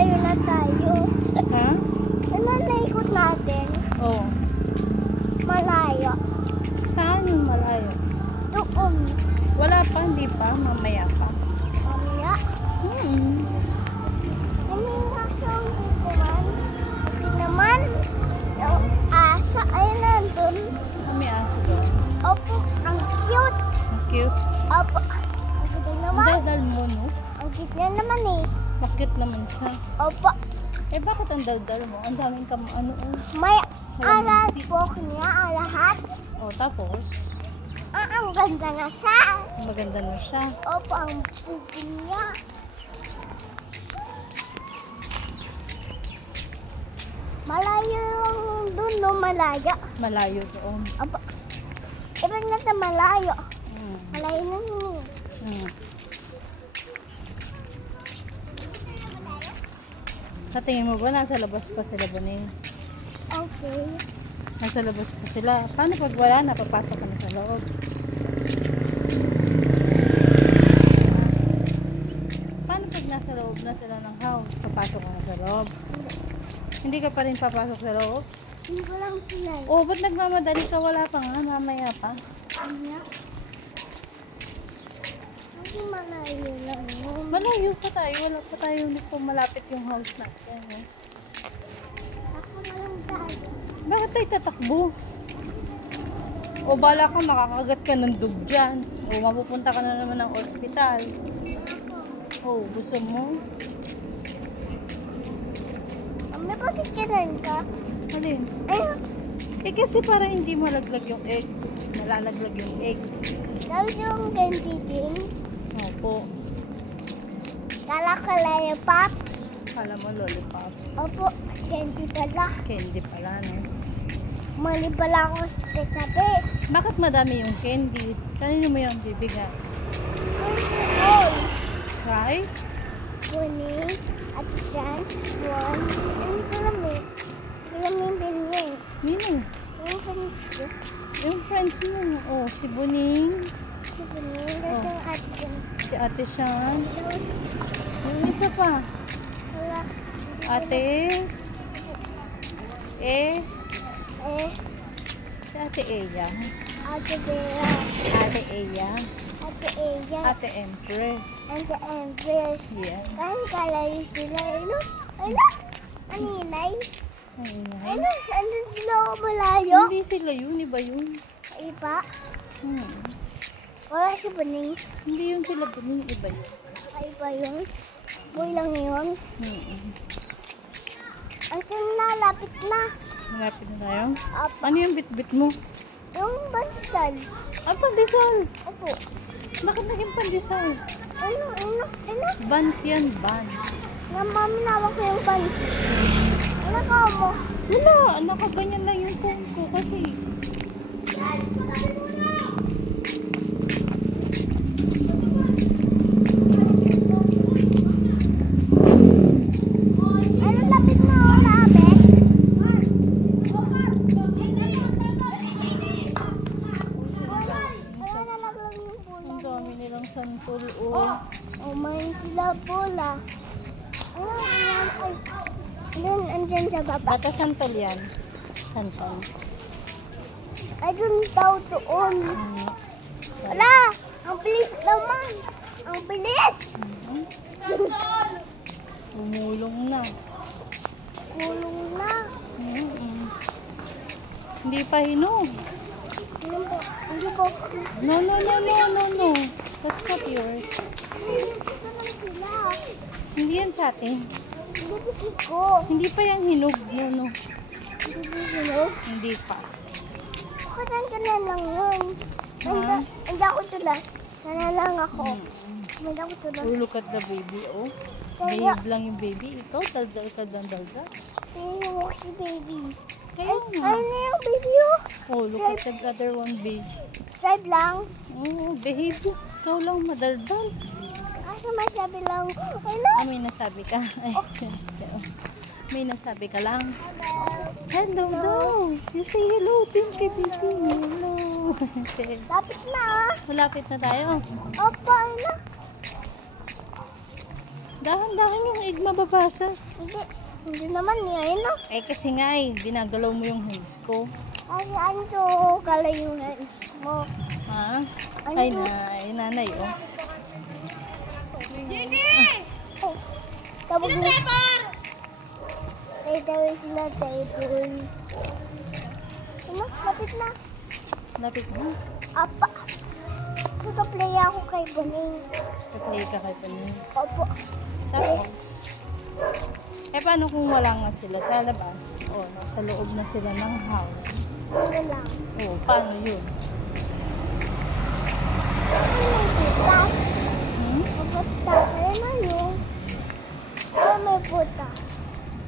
malayo na tayo. Ha? Ano naikot natin? Oo. Malayo. Saan yung malayo? Doon. Wala pa, hindi pa. Mamaya pa. Mamaya. Ano yung asang dito man? Kasi naman, yung asa ay nandun. May aso doon. Opo, ang cute. Ang cute. Opo, ang ganda Ang naman. daldal mo, no? Ang cute niya naman eh. Makit naman siya. Opo, Eh, bakit ang daldal mo? Ang daming ano, may Walang alat bisi. po niya, lahat. oh, tapos, Ang ganda na siya. maganda na siya. Opo, ang pugi niya. Malayo yung dun, no? Malayo. Malayo doon. Opo. Ibig na sa malayo. Mm. Malayo na yun. Mm. Sa tingin mo ba, nasa labas pa sila Boning? Okay. Nasa labas pa sila. Paano pag wala na, papasok ka na sa loob? Paano pag nasa loob na sila ng house, papasok ka na sa loob? Hindi ka pa rin papasok sa loob? Hindi ko lang sila. Oh, ba't nagmamadali ka? Wala pa nga, mamaya pa. Ano? Hindi malayo lang yun. Malayo pa tayo, wala pa tayo, hindi po malapit yung house natin. Eh. Ako na lang tayo. Bakit tayo tatakbo? O bala ka, makakagat ka ng dug dyan. O mapupunta ka na naman ng ospital. O, gusto mo? May patikiran ka? Alin? Ayun. Eh kasi para hindi malaglag yung egg. Malalaglag yung egg. Tapos yung candy din. Opo. Kala ko lollipop. Kala mo lollipop. Opo, candy pala. Candy pala, no? Mali pala ako sabi. Bakit madami yung candy? Kanino mo yung bibigyan? Oh, Right? Bunny, at chance, one. Ano ko lang eh. Alam mo yung bilhin. Nino? Yung friends ko. Yung friends mo. Oh, si Buning. Si Bunny, tapos yung at chance. Si Ate Shan. Tapos, Yung isa pa. wala. Ate. Eh, Si Ate Eya. Ate Bea. Ate Eya. Ate Eya. Ate Empress. Ate Empress. Yeah. Kahit kalayo sila, ano? Ano? Aninay? Ay, Ano sila ako malayo? hindi sila yun. Iba yun. Iba? Hmm. Wala si Buning. Hindi yun sila Buning. Iba yun. Iba yun. Boy lang yun. Hmm. Ang na, lapit na. Malapit na tayo. Apa. Ano yung bit-bit mo? Yung bansal. Ah, pandesal. Opo. Bakit naging pandesal? Ano? Buns yan, buns. Namaminawak ko yung bansal. Ano ka mo? Wala, nakaganyan lang yung phone ko kasi. Ano lapit na ako na, abe? Ano nalaglag yung Ang bola? dami nilang santol. Oh. Oh, main sila bola. Ano, yan? Ay, doon, andyan sa baba. Bata santol yan. Santol. Ay, doon daw doon. Hmm. Wala! Ang bilis naman! Ang bilis! Mhm. Umulong na. Kulong na. Mhm. Hindi pa hinog. Ano po? Hindi po. No. That's not yours. Sila. Hindi yan sa atin. Hindi ko. Hindi pa yan hinog. No. Hindi. Hindi pa. Kanan lang yun. Hindi ako tulas. Kanan lang ako. Hindi ako tulas. Oh, look at the baby. Oh. Kaya, Behave lang yung baby. Ikaw, daldal ka daldal. tingin mo si baby. Kaya Ay, nga. ano yung baby oh? Oh, look at the other one, baby. Side lang. Oh, behave. Ikaw lang madaldal. Kasi masabi lang. Ano? Ah, may nasabi ka. Ay, may nasabi ka lang. Hello daw. You say hello, Pinky baby. Hello. Lapit na ah. Malapit na tayo. Opo, ano? Dahan-dahan yung egg mababasa. Hindi naman ngayon no. Eh kasi nga eh, ginagalaw mo yung hands ko. Ay, ano to kalayo na mo. Ha? Ano? Ay nanay oh. Oh, tapos ay tawag sila table. Ano? Lapit na. Lapit mo. Apa. Naka-play ako kay Boning. Pa-play ka kay Panin. Opo. Tapos, eh paano kung wala nga sila sa labas? O, nasa loob na sila ng house. Ano lang. O, paano yun? May butas. Hmm? May butas. Ayun na yun. Ay, may butas.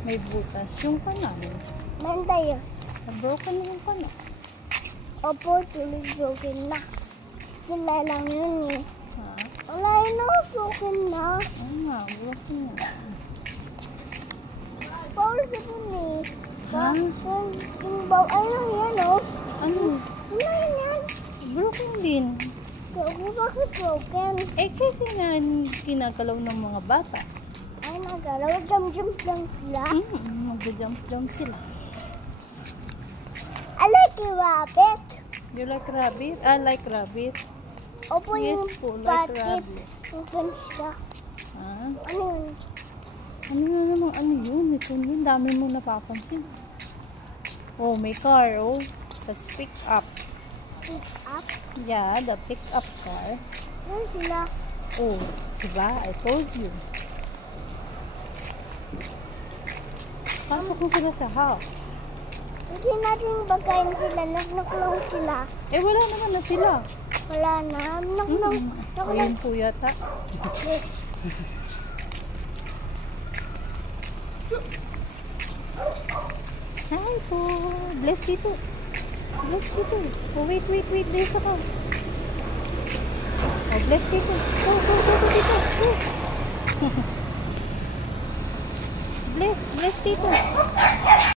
May butas yung kanan. Manda yun. Broken yung kanan. Opo, tuloy broken na. Sila lang yun eh. Ha? Wala yun na, broken na. Ano nga, broken na. Paul sa Boning. Ha? Yung baw, ayun yan oh. Ano? Ano yan? Broken din. Broken, bakit broken? Eh kasi nga kinagalaw ng mga bata. Ay, nagalaw. Jump lang sila. Magja-jump sila. I like you, rabbit. You like rabbit? I like rabbit. Opo, Yes yung po, like patit. rabbit. Yung pansiya. Ha? Ano yun? Ano na namang ano yun? Ito yun, dami mong napapansin. Oh, may car, oh. Let's pick up. Pick up? Yeah, the pick up car. Yan sila. Oh, diba? I told you. Pasok mo sila sa house. Hindi natin bagayin sila. Knock lang sila. Eh, wala naman na sila. Wala na. Knock. Ayun po yata. Hi po. Bless dito. Bless dito. Oh, wait. Dito ka. Oh, bless dito. Go, dito. Bless. Bless dito.